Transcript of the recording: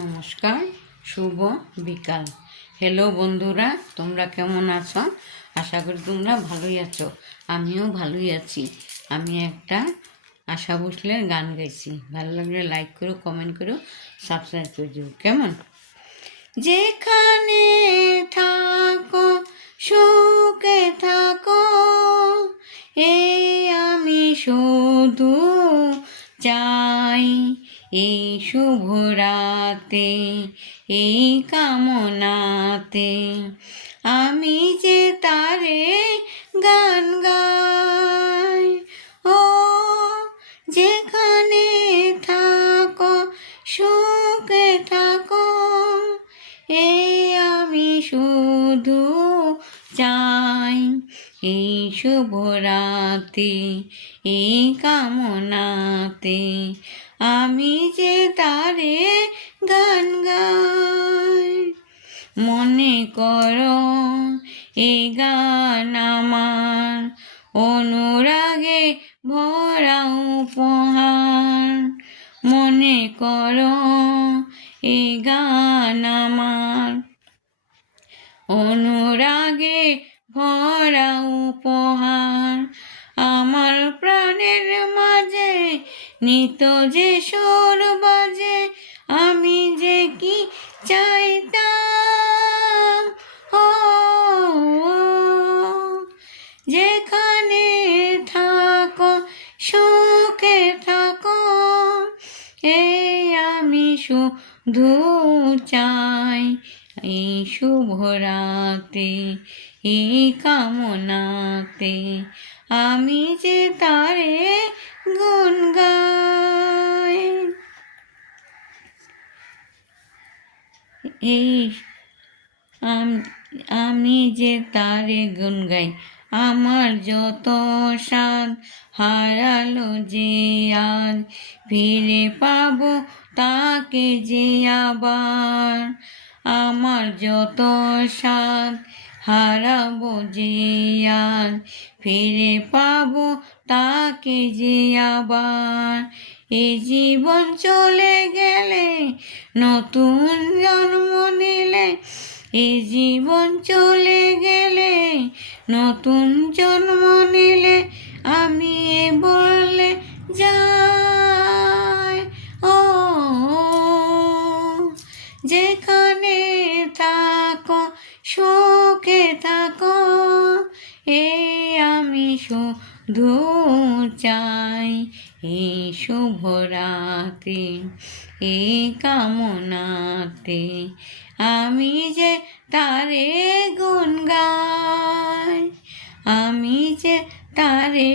নমস্কার, শুভ বিকাল। হ্যালো বন্ধুরা, তোমরা কেমন আছো? আশা করি তোমরা ভালোই আছো। আমিও ভালোই আছি। আমি একটা আশা ভোসলের গান গাইছি। ভালো লাগলে লাইক করো, কমেন্ট করো, সাবস্ক্রাইব করে দিও। কেমন? যেখানে থাকো সুখে থাকো, এই আমি শুধু চাই। এই শুভ রাতে, এই কামনাতে আমি যে তারে গান গাই। ও যেখানে থাকো সুখে থাকো, এই আমি শুধু চাই। এই শুভ রাতে, এই কামনাতে আমি যে তারে গান গাই। মনে করো এই গান আমার অনুরাগে ভরা উপহার। মনে করো এই গান আমার অনুরাগে ভরা উপহার। আমার প্রাণের মাঝে নিত যে সুর বাজে, আমি যে কি চাইতাম। ও যেখানে থাকো সুখে থাকো, এই আমি শুধু চাই। এই শুভ রাতে, এই কামনাতে আমি যে তারে গুণ গাই। এই আমি যে তারে গুণ গাই। আমার যত স্বাদ হারালো যে আজ, ফিরে পাবো তাকে যে আবার। আমার যত স্বাদ হারাবো যে আজ, ফিরে পাবো তাকে যে আবার। এই জীবন চলে গেলে, নতুন জন্ম নিলে, এই জীবন চলে গেলে, নতুন জন্ম নিলে আমি বলে যাই। ও যেখানে থাকো সুখে থাকো, এই আমি শুধু চাই। এই শুভ রাতে, এই কামনাতে আমি যে তারে গুণ গাই। আমি যে তারে